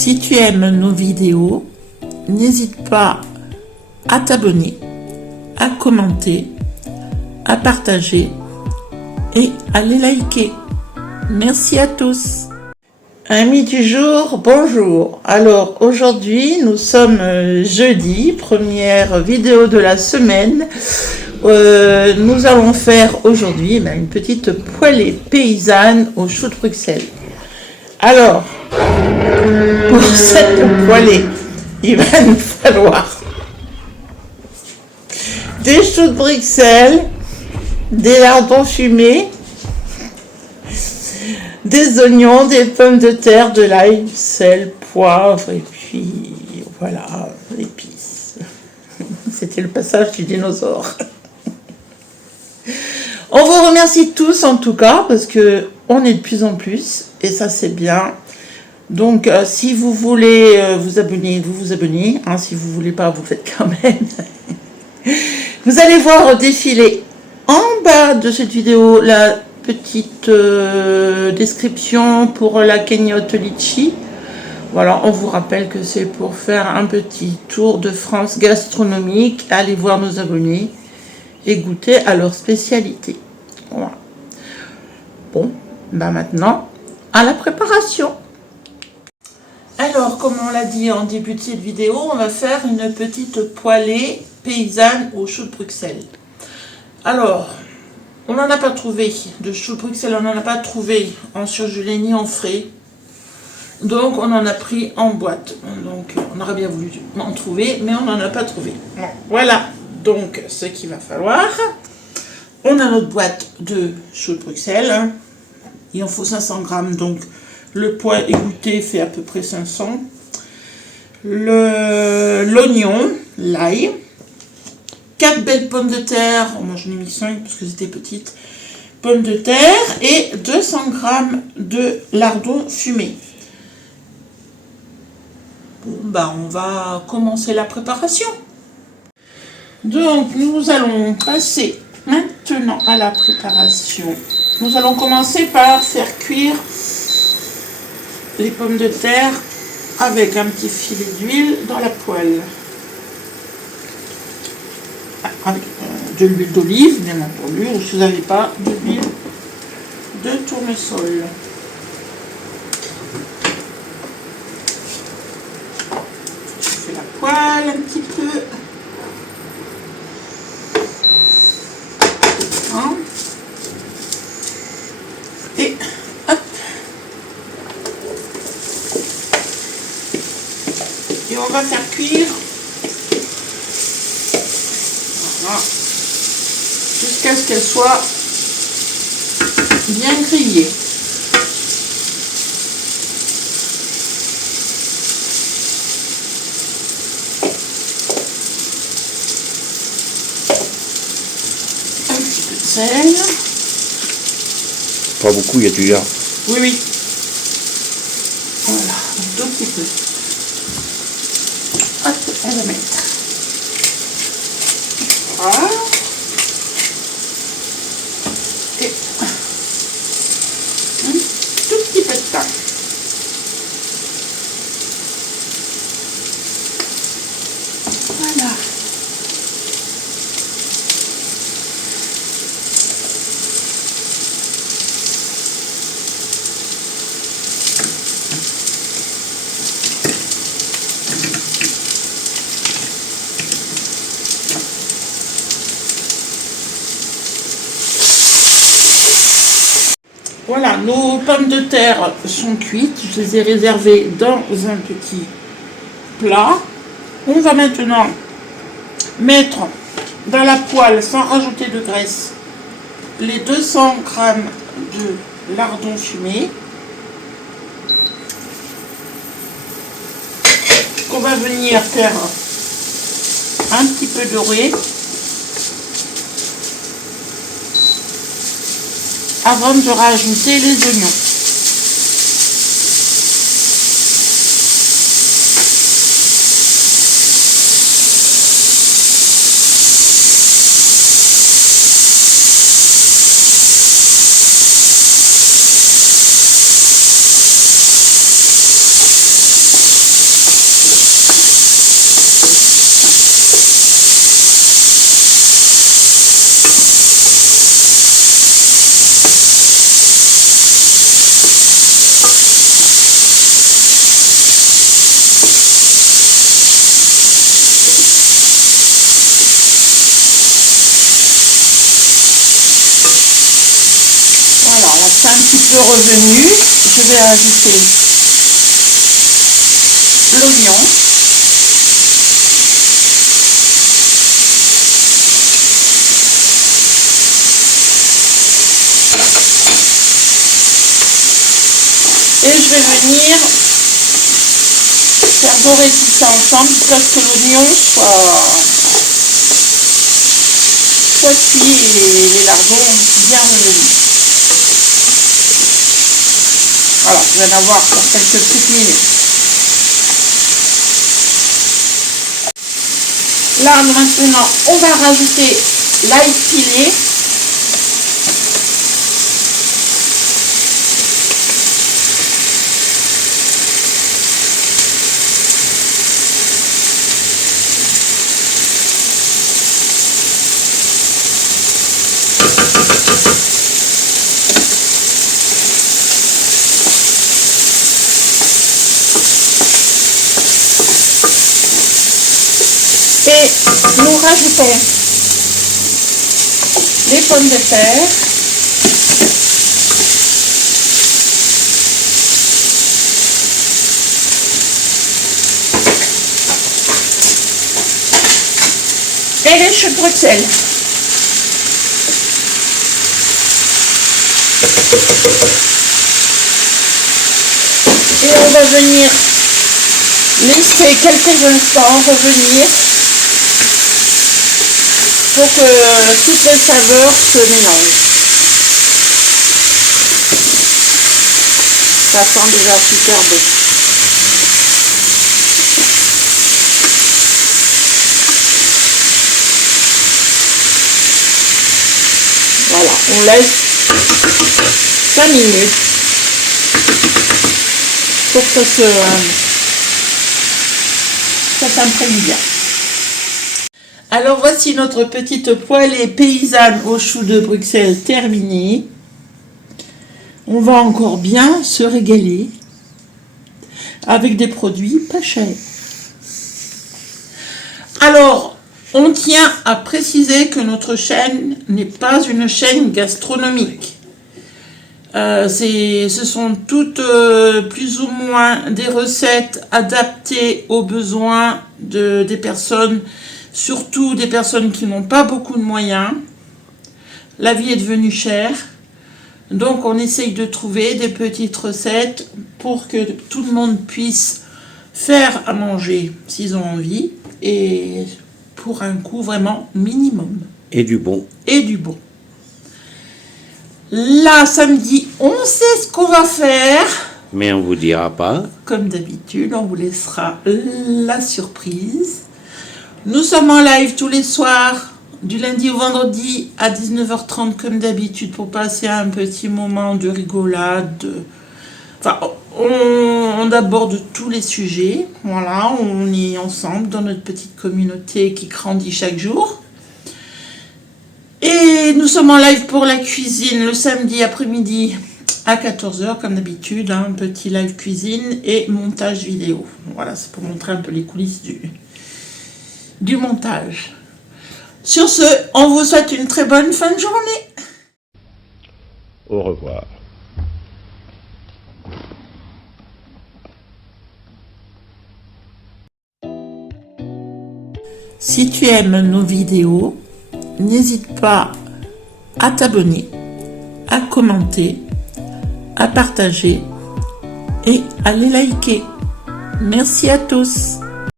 Si tu aimes nos vidéos, n'hésite pas à t'abonner, à commenter, à partager et à les liker. Merci à tous. Amis du jour, bonjour. Alors aujourd'hui, nous sommes jeudi, première vidéo de la semaine. Nous allons faire aujourd'hui une petite poêlée paysanne au chou de Bruxelles. Alors, pour cette poêlée, il va nous falloir des choux de Bruxelles, des lardons fumés, des oignons, des pommes de terre, de l'ail, sel, poivre et puis voilà, l'épice. C'était le passage du dinosaure. On vous remercie tous en tout cas parce que on est de plus en plus et ça c'est bien. Donc si vous voulez vous abonner, vous vous abonnez. Hein, si vous voulez pas, vous faites quand même. Vous allez voir défiler en bas de cette vidéo la petite description pour la cagnotte Litchi. Voilà, on vous rappelle que c'est pour faire un petit tour de France gastronomique. Allez voir nos abonnés et goûter à leur spécialité. Voilà. Bon, maintenant, à la préparation. Alors, comme on l'a dit en début de cette vidéo, on va faire une petite poêlée paysanne au chou de Bruxelles. Alors, on n'en a pas trouvé de chou de Bruxelles, on n'en a pas trouvé en surgelé ni en frais. Donc, on en a pris en boîte. Donc, on aurait bien voulu en trouver, mais on n'en a pas trouvé. Bon, voilà, donc, ce qu'il va falloir. On a notre boîte de chou de Bruxelles. Il en faut 500 grammes, donc le poids égoutté fait à peu près 500. L'oignon, l'ail. 4 belles pommes de terre. Moi, j'en ai mis 5 parce que c'était petites. Pommes de terre et 200 grammes de lardons fumés. Bon, on va commencer la préparation. Donc, nous allons passer maintenant à la préparation. Nous allons commencer par faire cuire les pommes de terre avec un petit filet d'huile dans la poêle. Avec de l'huile d'olive, bien entendu, ou si vous n'avez pas de l'huile de tournesol. Je fais la poêle un petit peu. Hein? Et hop. Et on va faire cuire. Voilà. Jusqu'à ce qu'elle soit bien grillée. Un petit peu de sel. Pas beaucoup, il y a du gars. Oui, oui. Voilà, un tout petit peu. Hop, on va mettre. Voilà. Et un tout petit peu de thym. Voilà. Voilà, nos pommes de terre sont cuites. Je les ai réservées dans un petit plat. On va maintenant mettre dans la poêle, sans rajouter de graisse, les 200 grammes de lardons fumés qu'on va venir faire un petit peu dorer avant de rajouter les oignons. c'est un petit peu revenu, je vais ajouter l'oignon. Et je vais venir faire dorer tout ça ensemble jusqu'à ce que l'oignon soit cuit et les lardons bien revenus. Voilà, je vais en avoir pour quelques petites minutes. Là, maintenant, on va rajouter l'ail pilé. Et nous rajoutons les pommes de terre, et les choux de Bruxelles. Et on va venir laisser quelques instants revenir pour que toutes les saveurs se mélangent. Ça sent déjà super bon. Voilà, on laisse 5 minutes pour que ça s'imprègne bien. Alors voici notre petite poêlée paysanne aux choux de Bruxelles terminée. On va encore bien se régaler avec des produits pas chers. Alors, on tient à préciser que notre chaîne n'est pas une chaîne gastronomique. Ce sont toutes plus ou moins des recettes adaptées aux besoins des personnes, surtout des personnes qui n'ont pas beaucoup de moyens. La vie est devenue chère, donc on essaye de trouver des petites recettes pour que tout le monde puisse faire à manger s'ils ont envie, et pour un coût vraiment minimum. Et du bon. Et du bon. Là, samedi, on sait ce qu'on va faire. Mais on vous dira pas. Comme d'habitude, on vous laissera la surprise. Nous sommes en live tous les soirs, du lundi au vendredi à 19h30 comme d'habitude, pour passer un petit moment de rigolade. Enfin, on aborde tous les sujets. Voilà, on est ensemble dans notre petite communauté qui grandit chaque jour. Et nous sommes en live pour la cuisine le samedi après-midi à 14h comme d'habitude, un petit live cuisine et montage vidéo. Voilà, c'est pour montrer un peu les coulisses du montage. Sur ce, on vous souhaite une très bonne fin de journée. Au revoir. Si tu aimes nos vidéos, n'hésite pas à t'abonner, à commenter, à partager et à les liker. Merci à tous.